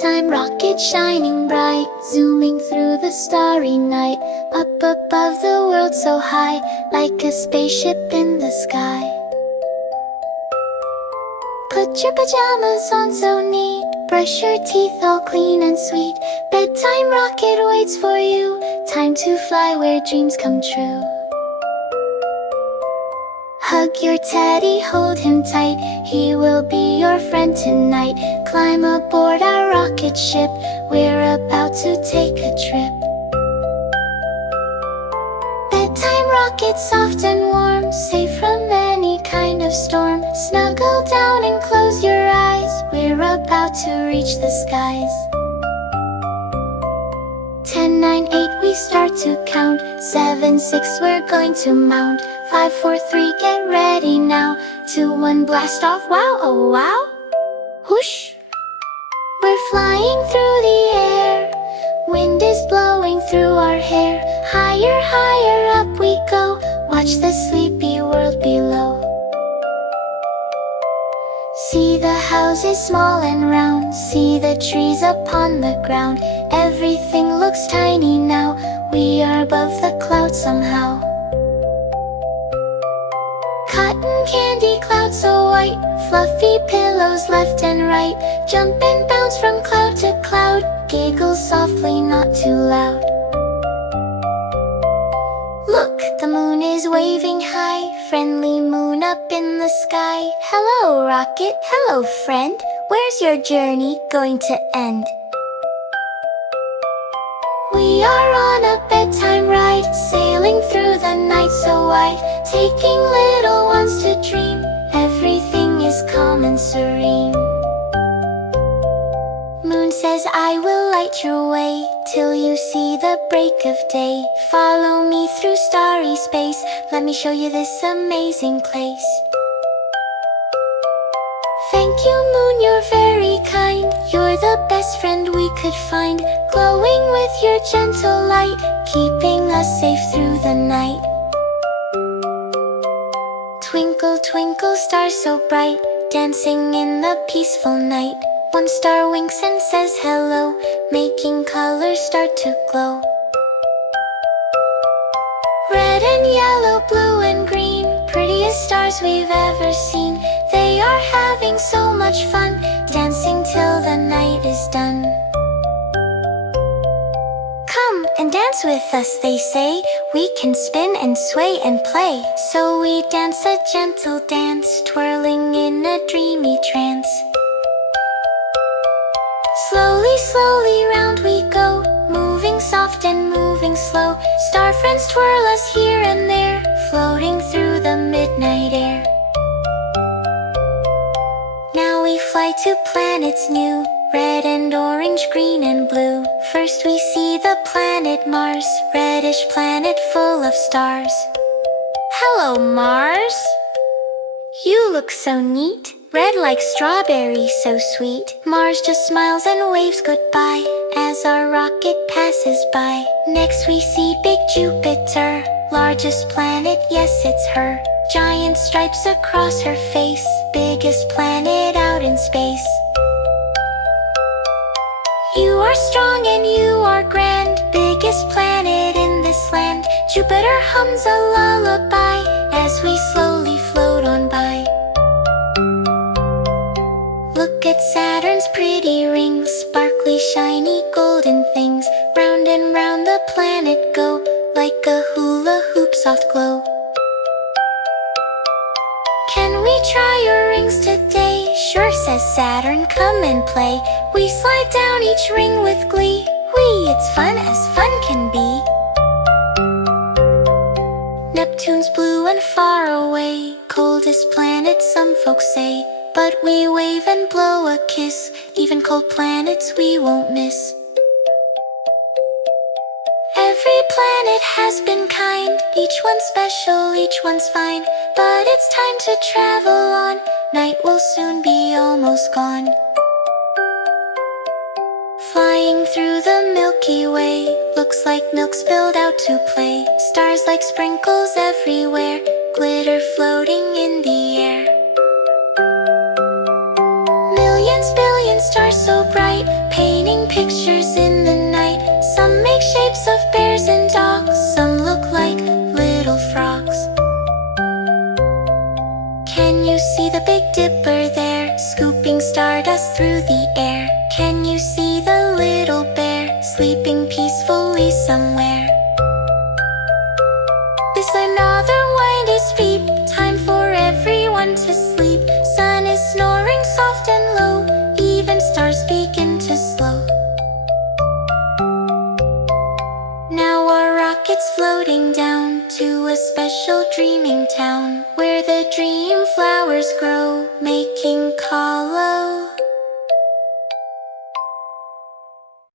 Bedtime rocket shining bright, zooming through the starry night, up above the world so high, like a spaceship in the sky. Put your pajamas on so neat, brush your teeth all clean and sweet. Bedtime rocket waits for you, time to fly where dreams come true. Hug your teddy, hold him tight, he will be your friend tonight. Climb aboard our rocket ship, we're about to take a trip. Bedtime rocket, soft and warm, safe from any kind of storm. Snuggle down and close your eyes, we're about to reach the skies. 10, 9, 8, we start to count. 7, 6, we're going to mount. 5, 4, 3, get ready now. 2, 1, blast off, wow, oh wow. Whoosh! We're flying through the air, wind is blowing through our hair. Higher, higher up we go, watch the sleepy world below. See the houses small and round, see the trees upon the ground. Everything looks tiny now, we are above the clouds somehow. Cotton candy clouds so white, fluffy pillows left and right. Jump and bounce from cloud to cloud, giggle softly, not too loud. Look, the moon is waving high, friendly moon up in the sky. Hello rocket, hello friend, where's your journey going to end? We are on a bedtime ride, sailing through the night so wide, taking little ones to dream. Everything is calm and serene. Moon says I will light your way, till you see the break of day. Follow me through starry space, let me show you this amazing place. Thank you moon, you're very kind, you're the best friend we could find. Glowing with your gentle light, keeping us safe through the night. Twinkle, twinkle, stars so bright, dancing in the peaceful night. One star winks and says hello, making colors start to glow. Red and yellow, blue and green, prettiest stars we've ever seen. They are having so much fun, dancing till the night is done. Come and dance with us, they say, we can spin and sway and play. So we dance a gentle dance, twirling in a dreamy trance. Slowly, slowly round we go, moving soft and moving slow. Star friends twirl us here and there, floating through the midnight air. Now we fly to planets new, red and orange, green and blue. First we see the planet Mars, reddish planet full of stars. Hello Mars! You look so neat, red like strawberry, so sweet. Mars just smiles and waves goodbye as our rocket passes by. Next we see big Jupiter, largest planet, yes it's her. Giant stripes across her face, biggest planet out in space. You are strong and you are grand, biggest planet in this land. Jupiter hums a lullaby as we slowly float on by. Look at Saturn's pretty rings, sparkly, shiny, golden things. Round and round the planet go, like a hula hoop soft glow. Can we try your rings today? Sure, says Saturn, come and play. We slide down each ring with glee. Whee, it's fun as fun can be. Neptune's blue and far away, coldest planet some folks say. But we wave and blow a kiss, even cold planets we won't miss. Every planet has been kind, each one's special, each one's fine. But it's time to travel on, night will soon be almost gone. Flying through the Milky Way, looks like milk spilled out to play. Stars like sprinkles everywhere, glitter floating in the air. Billions, billions stars so bright, pay pictures in the night. Some make shapes of bears and dogs. Some look like little frogs. Can you see the Big Dipper there, scooping stardust through the air? Can you see the little bear, sleeping peacefully somewhere? This another windy sweep, time for everyone to sleep. Sun is snoring soft and low, even stars begin to slow. Now our rocket's floating down to a special dreaming town, where the dream flowers grow, making hollow